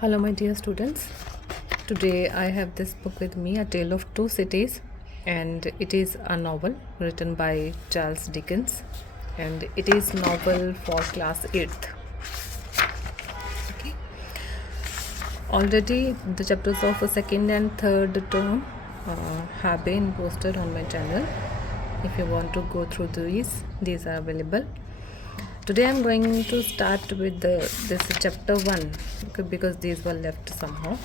Hello, my dear students. Today I have this book with me, A Tale of Two Cities, and it is a novel written by Charles Dickens, and it is novel for class 8th. Okay. Already the chapters of the second and third term have been posted on my channel. If you want to go through these are available. Today I'm going to start with this chapter 1 because these were left somehow,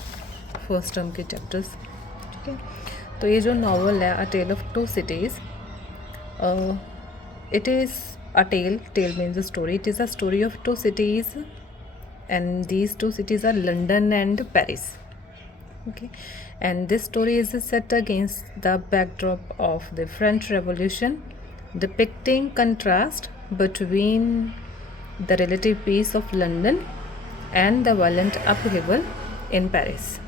first term के chapters. ठीक है, तो ये जो novel है A Tale of Two Cities, it is a tale means a story. It is a story of two cities, and these two cities are London and Paris. Okay, and this story is set against the backdrop of the French Revolution, depicting contrast between the relative peace of London and the violent upheaval in Paris.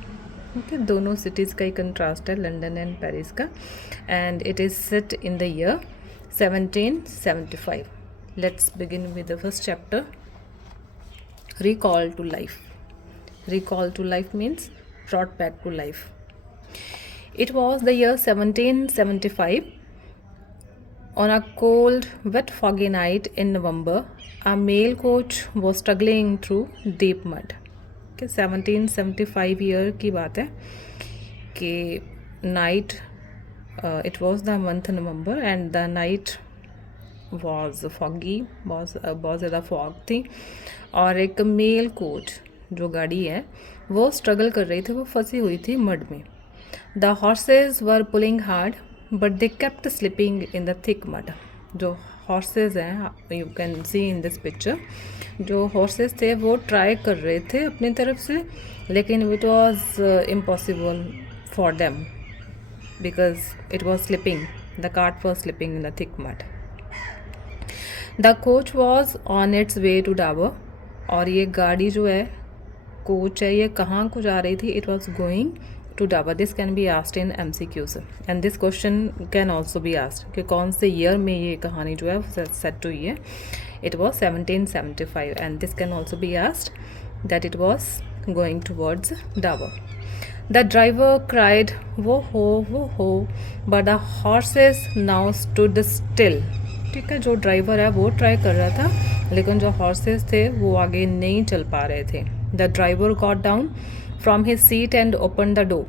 Okay, दोनों cities का ही contrast है, London and Paris का, and it is set in the year 1775. Let's begin with the first chapter. Recall to life. Recall to life means brought back to life. It was the year 1775. On a cold, wet, foggy night in November, a mail coach was struggling through deep mud. Okay, 1775 year की बात है कि night, it was the month November and the night was foggy, बहुत ज़्यादा fog थी, और एक mail coach जो गाड़ी है वो स्ट्रगल कर रही थी, वो फंसी हुई थी मड में. The horses were pulling hard but they kept slipping in the thick mud. जो हॉर्सेज हैं, you can see in this picture, जो हॉर्सेज थे वो ट्राई कर रहे थे अपनी तरफ से, लेकिन it was impossible for them because it was slipping, the cart was slipping in the thick mud. The coach was on its way to Dover. और ये गाड़ी जो है, कोच है, ये कहाँ को जा रही थी? It was going to Dover. This can be asked in MCQs and this question can also be asked कि कौन से ईयर में ये कहानी जो है सेट हुई है. It was 1775 and this can also be asked that it was going towards Dabur. The driver cried वो हो but the horses now stood still. ठीक है, जो ड्राइवर है वो ट्राई कर रहा था, लेकिन जो हॉर्सेस थे वो आगे नहीं चल पा रहे थे. The driver got down from his seat and open the door.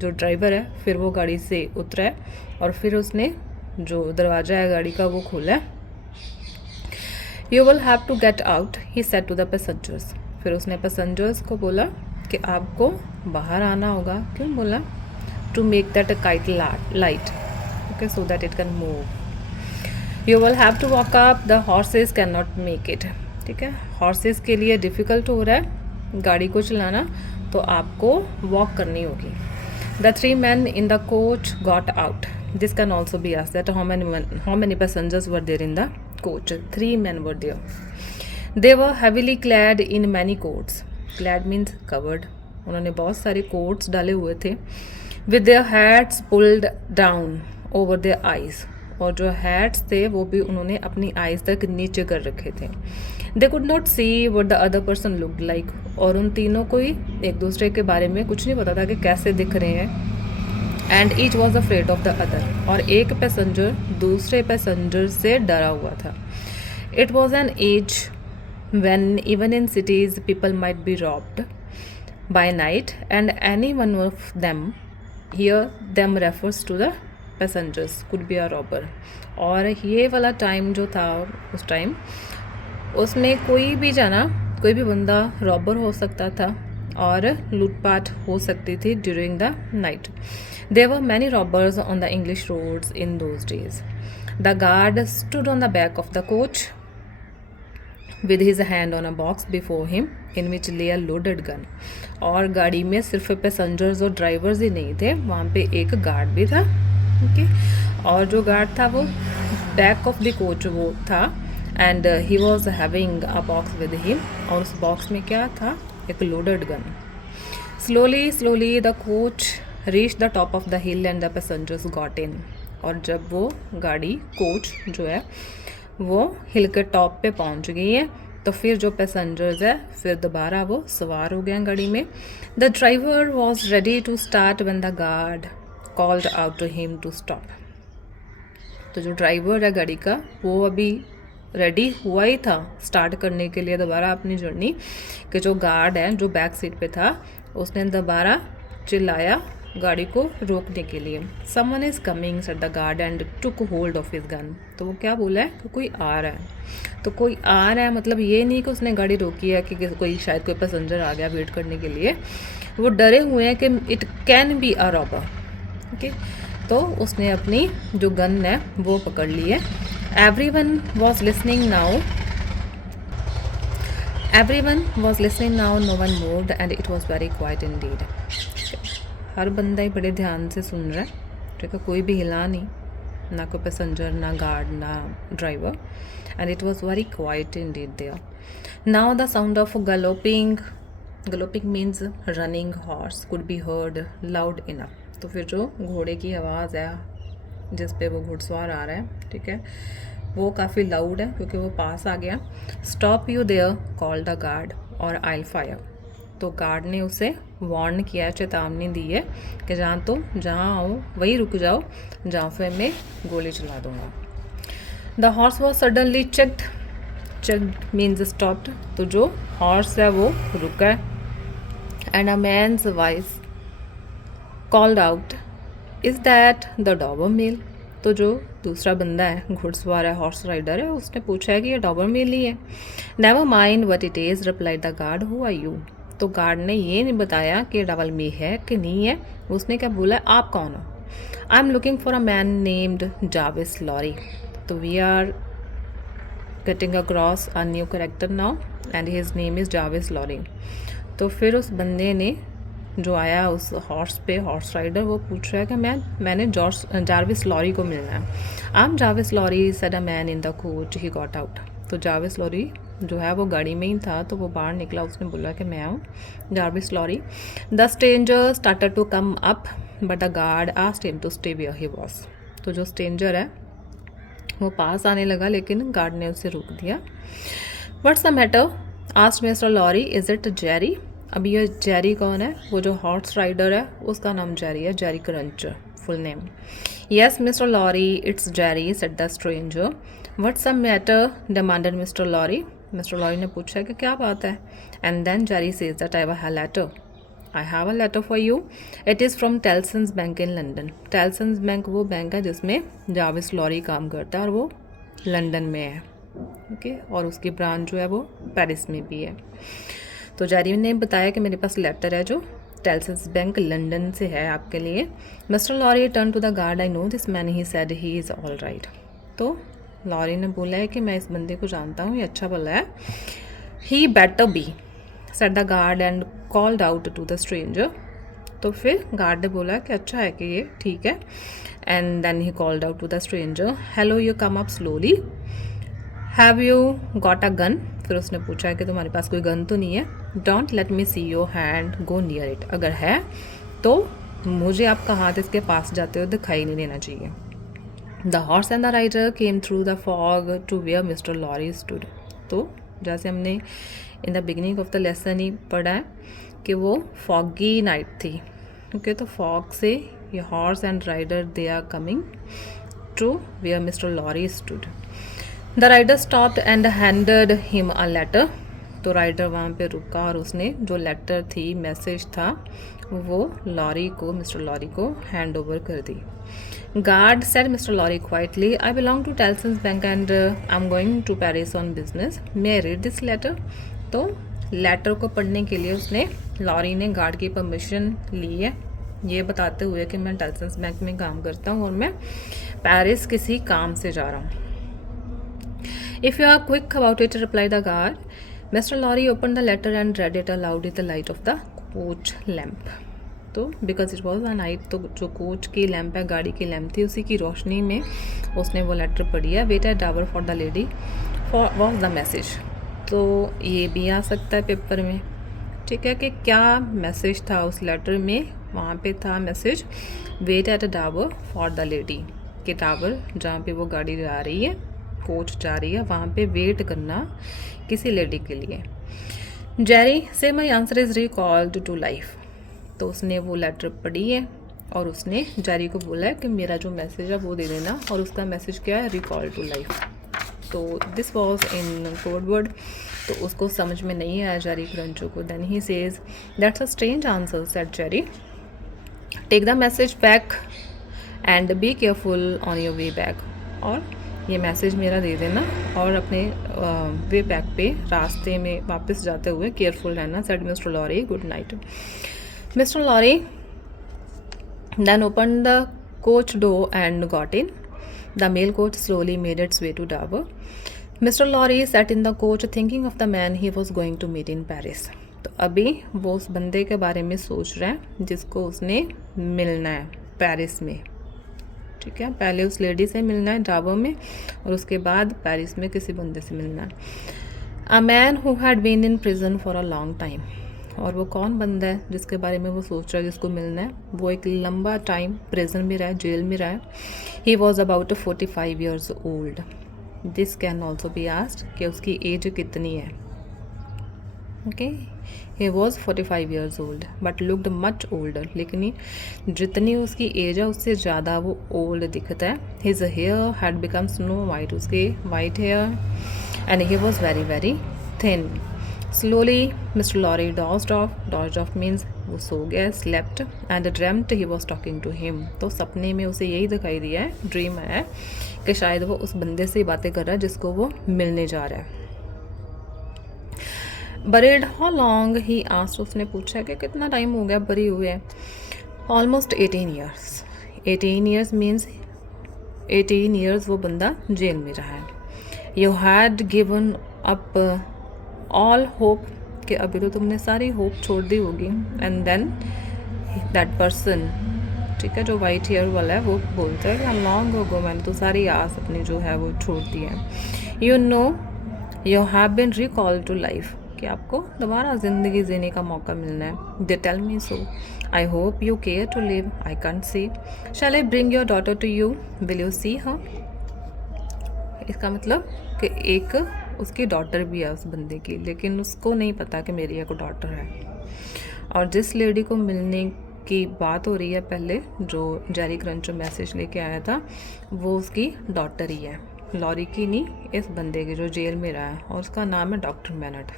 जो ड्राइवर है फिर वो गाड़ी से उतरा है और फिर उसने जो दरवाज़ा है गाड़ी का वो खोला है. You will have to get out, he said to the passengers. फिर उसने पैसेंजर्स को बोला कि आपको बाहर आना होगा. क्यों बोला? To make that a quite light, okay, so that it can move. You will have to walk up, the horses can not make it. ठीक है, हॉर्सेज के लिए डिफ़िकल्ट हो रहा है गाड़ी को चलाना, तो आपको वॉक करनी होगी. The 3 men in the coach got out. This can also be asked that how many passengers were there in the coach? 3 men were there. They were heavily clad in many coats. Clad means covered. उन्होंने बहुत सारे quotes डाले हुए थे. With their hats pulled down over their eyes. और जो hats थे वो भी उन्होंने अपनी आइज़ तक नीचे कर रखे थे. They could not see what the other person looked like. और उन तीनों को ही एक दूसरे के बारे में कुछ नहीं पता था कि कैसे दिख रहे हैं. And each was afraid of the other. और एक पैसेंजर दूसरे पैसेंजर से डरा हुआ था. It was an age when even in cities people might be robbed by night, and any one of them, here them refers to the passengers, could be a robber. और ये वाला time जो था, उस टाइम उसमें कोई भी बंदा रॉबर हो सकता था और लूटपाट हो सकती थी during the night. There were many robbers on the English roads in those days. The guard stood on the back of the coach with his hand on a box before him in which lay a loaded gun. और गाड़ी में सिर्फ passengers और drivers ही नहीं थे, वहाँ पे एक गार्ड भी था. ओके, और जो गार्ड था वो बैक ऑफ द कोच वो था, and he was having a box with him. और उस बॉक्स में क्या था? एक loaded gun. Slowly the coach reach the top of the hill and the passengers got in. और जब वो गाड़ी कोच जो है वो हिल के टॉप पे पहुंच गई है, तो फिर जो पैसेंजर्स है फिर दोबारा वो सवार हो गए गाड़ी में। The driver was ready to start when the guard called out to him to stop. तो जो ड्राइवर है गाड़ी का वो अभी रेडी हुआ ही था स्टार्ट करने के लिए दोबारा अपनी जर्नी, कि जो गार्ड है जो बैक सीट पे था उसने दोबारा चिल्लाया गाड़ी को रोकने के लिए। Someone is coming said the guard and took hold of his gun. तो वो क्या बोला है कि कोई आ रहा है। तो कोई आ रहा है मतलब ये नहीं कि उसने गाड़ी रोकी है कि कोई शायद कोई पैसेंजर आ गया वेट करने के लिए, वो डरे हुए हैं कि it can be a robber. Okay, तो उसने अपनी जो गन है वो पकड़ ली है। Everyone was listening now. Everyone was listening now. No one moved, and it was very quiet indeed. हर बंदा ही बड़े ध्यान से सुन रहा है, ठीक है, कोई भी हिला नहीं, ना कोई पैसेंजर, ना गार्ड, ना driver, and it was very quiet indeed there. Now the sound of galloping means running horse could be heard loud enough. तो फिर जो घोड़े की आवाज़ है जिस पे वो घुड़सवार आ रहा है, ठीक है, वो काफ़ी लाउड है क्योंकि वो पास आ गया। Stop you there call the guard और आई फायर। तो गार्ड ने उसे वार्न किया, चेतावनी दी है कि जहाँ आओ वही रुक जाओ, जहाँ फिर मैं गोली चला दूँगा। The horse was suddenly checked means stopped. तो जो हॉर्स है वो रुका है। And a man's voice called out is that the Dover mail. तो जो दूसरा बंदा है घुड़सवार है, हॉर्स राइडर है, उसने पूछा है कि ये डॉबर मेल ही है। Never mind what it is replied the guard, who are you. तो गार्ड ने ये नहीं बताया कि डबल मेल है कि नहीं है, उसने क्या बोला, आप कौन हो। I am looking for a man named जाविस लॉरी। तो we are getting across a new character now and his name is जाविस लॉरी। तो फिर उस बंदे ने जो आया उस हॉर्स पे, हॉर्स राइडर, वो पूछ रहा है कि मैंने जारविस लॉरी को मिलना है। I am Jarvis Lorry said a man in the coach, he got out. तो जारविस लॉरी जो है वो गाड़ी में ही था, तो वो बाहर निकला, उसने बोला कि मैं हूँ Jarvis Lorry. The stranger started to come up but the guard asked him to stay where he was. तो जो स्ट्रेंजर है वो पास आने लगा लेकिन गार्ड ने उसे रोक दिया। What's the matter asked mister Lorry, is it Jerry. अभी ये जेरी कौन है, वो जो हॉर्स राइडर है उसका नाम जेरी है, Jerry Cruncher full name. Yes mister Lorry it's Jerry said the stranger. What's the matter demanded mister Lorry. Mister Lorry ने पूछा कि क्या बात है। And then Jerry says that I have a letter for you, it is from Tellson's bank in London. Tellson's bank वो bank है जिसमें जाविस lorry काम करता है और वो लंदन में है, ओके, और उसकी ब्रांच जो है वो पेरिस में भी है। तो जेरी ने बताया कि मेरे पास लेटर है जो टेल्सन्स बैंक लंदन से है आपके लिए। Mister Lorry turn to the guard, I know this man, he said he is all right. तो लॉरी ने बोला है कि मैं इस बंदे को जानता हूँ, ये अच्छा भला है। He better be said the guard and called out to the stranger. तो फिर गार्ड ने बोला कि अच्छा है कि ये ठीक है। And then he called out to the stranger, hello you come up slowly, have you got a gun. फिर उसने पूछा है कि तुम्हारे पास कोई गन तो नहीं है। Don't let me see your hand go near it. अगर है तो मुझे आपका हाथ इसके पास जाते हुए दिखाई नहीं देना चाहिए। The horse and the rider came through the fog to where mister Lorry stood. तो जैसे हमने in the beginning of the lesson ही पढ़ा है कि वो फॉगी नाइट थी, ओके, तो फॉग से ये horse and rider they are coming to where mister Lorry stood. The rider stopped and handed him a letter. तो राइडर वहाँ पे रुका और उसने जो लेटर थी, मैसेज था, वो लॉरी को, मिस्टर लॉरी को हैंड ओवर कर दी। Guard said mister Lorry quietly, I belong to Tellson's bank and I am going to Paris on business, may I read this letter. तो लेटर को पढ़ने के लिए उसने, लॉरी ने गार्ड की परमिशन ली है, ये बताते हुए कि मैं टेल्सन्स बैंक में काम करता हूँ और मैं पेरिस किसी काम से जा रहा हूँ। If you are quick about it, replied the guard. Mr. Lorry opened the letter and read it aloud in the light of the coach lamp. तो because it was a night, तो जो coach की lamp है, गाड़ी की lamp थी, उसी की रोशनी में उसने वो लेटर पढ़ी है। Wait at Dover for the lady for was the message. तो ये भी आ सकता है पेपर में, ठीक है, कि क्या मैसेज था उस लेटर में। वहाँ पे था message, wait at Dover for the lady, कि टावर जहाँ पे वो गाड़ी जा रही है कोच जा रही है वहाँ पे वेट करना किसी लेडी के लिए। जेरी से my answer is recalled to life. तो उसने वो लेटर पढ़ी है और उसने जेरी को बोला है कि मेरा जो मैसेज है वो दे देना, और उसका मैसेज क्या है, रिकॉल टू लाइफ। तो this was in code word, तो उसको समझ में नहीं आया जेरी क्रंचो को। Then he says that's a strange answer said Jerry, take the message back and be careful on your way back. और ये मैसेज मेरा दे देना और अपने वे बैक पे रास्ते में वापस जाते हुए केयरफुल रहना, said mister Lorry, good night. Mister Lorry then opened the coach door and got in. The mail coach slowly made its way to Dover. Mr. Lorry sat in the coach thinking of the man he was going to meet in Paris. तो अभी वो उस बंदे के बारे में सोच रहा है जिसको उसने मिलना है पेरिस में। ठीक है, पहले उस लेडी से मिलना है डावर में और उसके बाद पेरिस में किसी बंदे से मिलना है। A man who had been in prison for a long time. और वो कौन बंदा है जिसके बारे में वो सोच रहा है, जिसको मिलना है? वो एक लंबा टाइम प्रिजन में रहा है, जेल में रहा है। He was about 45 years old. This can also be asked कि उसकी एज कितनी है। Okay, he was 45 years old but looked much older. लेकिन जितनी उसकी एज है उससे ज़्यादा वो ओल्ड दिखता है। His hair had become snow white, उसके white hair, and he was very very thin. Slowly, Mr. Lorry dozed off. Dozed off means वो सो गया, slept, and dreamt he was talking to him. तो सपने में उसे यही दिखाई दिया है, ड्रीम आया है कि शायद वो उस बंदे से बातें कर रहा है जिसको वो मिलने जा रहा है। Buried how long? He asked. उसने पूछा कि कितना टाइम हो गया बरी हुए? Almost 18 years. 18 years means 18 years वो बंदा जेल में रहा है। You had given up all hope, कि अभी तो तुमने सारी होप छोड़ दी होगी। एंड देन दैट पर्सन, ठीक है, जो वाइट हेयर वाला है, वो बोलता है कि लॉन्ग अगो मैंने तो सारी आस अपनी जो है वो छोड़ दी है। You know you have been recall to life, कि आपको दोबारा ज़िंदगी जीने का मौका मिलना है। They tell me so, I hope you care to live, I can't see, shall I bring your daughter to you, will you see her. इसका मतलब कि एक उसकी डॉटर भी है उस बंदे की, लेकिन उसको नहीं पता कि मेरी एक डॉटर है। और जिस लेडी को मिलने की बात हो रही है पहले, जो जेरी क्रंचो मैसेज लेके आया था, वो उसकी डॉटर ही है, लॉरी की नहीं, इस बंदे की जो जेल में रहा है, और उसका नाम है doctor Manette.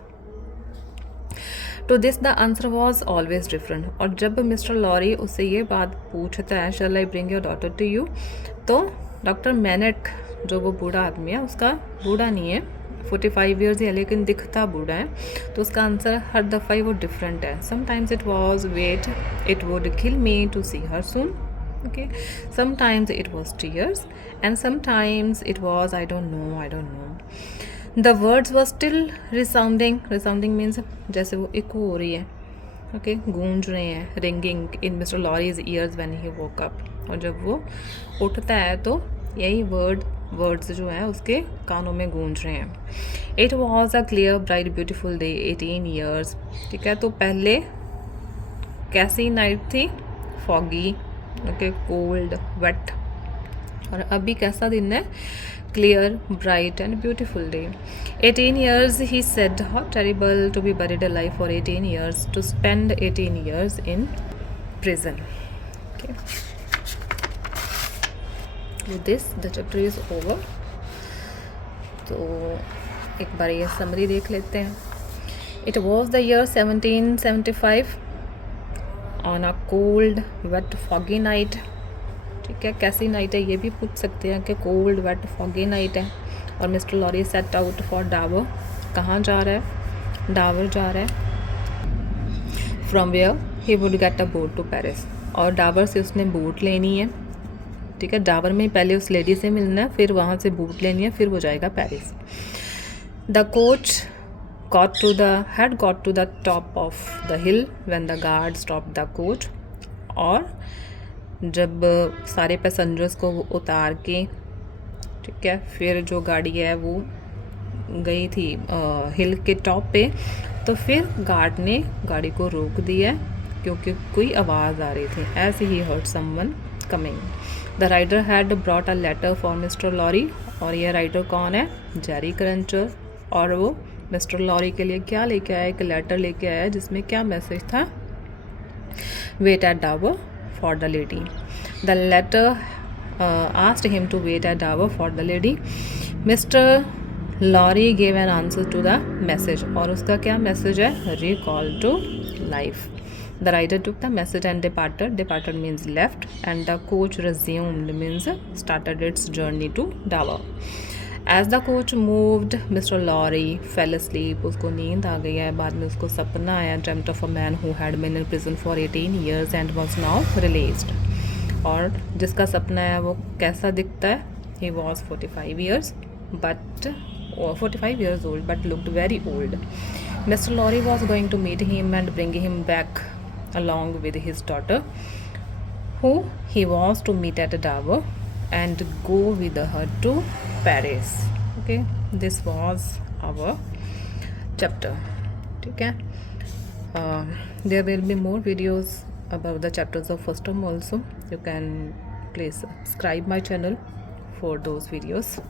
To this the answer was always different. और जब मिस्टर लॉरी उससे ये बात पूछता है, shall I bring your daughter to you, तो डॉक्टर मैनट जो वो बूढ़ा आदमी है, उसका बूढ़ा नहीं है, 45 ईयर्स है लेकिन दिखता बूढ़ा है, तो उसका आंसर हर दफ़ा ही वो डिफरेंट है। Sometimes it was wait it would kill me to see her soon, okay, sometimes it was tears, and sometimes it was I don't know. The words were still resounding, resounding means जैसे वो eco हो रही है, okay, गूंज रहे हैं, ringing in mister lorries years when he woke up. और जब वो उठता है तो यही वर्ड्स जो हैं उसके कानों में गूंज रहे हैं। It was a clear bright beautiful day, 18 years, ठीक है। तो पहले कैसी नाइट थी? Foggy, okay, cold, wet. और अभी कैसा दिन है? Clear, bright and beautiful day. 18 years, he said, how terrible to be buried alive for 18 years, to spend 18 years in prison. Okay. With this, the chapter is over. तो एक बार ये summary देख लेते हैं। It was the year 1775 on a cold, wet, foggy night. ठीक है, कैसी night है ये भी पूछ सकते हैं कि कोल्ड, वेट, फॉगी नाइट है। और mister Lorry set out for Dover, कहाँ जा रहा है? डावर जा रहा है। From where he would get a boat to Paris, और डावर से उसने बोट लेनी है, ठीक है। डावर में पहले उस लेडी से मिलना है, फिर वहाँ से बोट लेनी है, फिर वो जाएगा Paris. The coach had got to the top of the hill when the guard stopped the coach. और जब सारे पैसेंजर्स को उतार के, ठीक है, फिर जो गाड़ी है वो गई थी हिल के टॉप पे, तो फिर गार्ड ने गाड़ी को रोक दिया क्योंकि कोई आवाज़ आ रही थी। As he heard someone coming. The rider had brought a letter for Mr. Lorry. और ये राइडर कौन है? Jerry cruncher. और वो मिस्टर लॉरी के लिए क्या लेके आया? एक लेटर लेके आया जिसमें क्या मैसेज था? Wait at Dover for the lady. The letter asked him to wait at Dover for the lady. Mr. Lorry gave an answer to the message. और उसका क्या मैसेज है? Recall to life. The rider took the message and departed. Departed means left, and the coach resumed means started its journey to Dover. As the coach moved, Mr. Lorry fell asleep. उसको नींद आ गई है. बाद में उसको सपना आया. Dreamt of a man who had been in prison for 18 years and was now released. और जिसका सपना है वो कैसा दिखता है? He was 45 years old but looked very old. Mr. Lorry was going to meet him and bring him back along with his daughter, who he was to meet at Dover and go with her to Paris. Okay, this was our chapter. Okay, there will be more videos about the chapters of first term also. You can please subscribe my channel for those videos.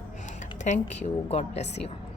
Thank you. God bless you.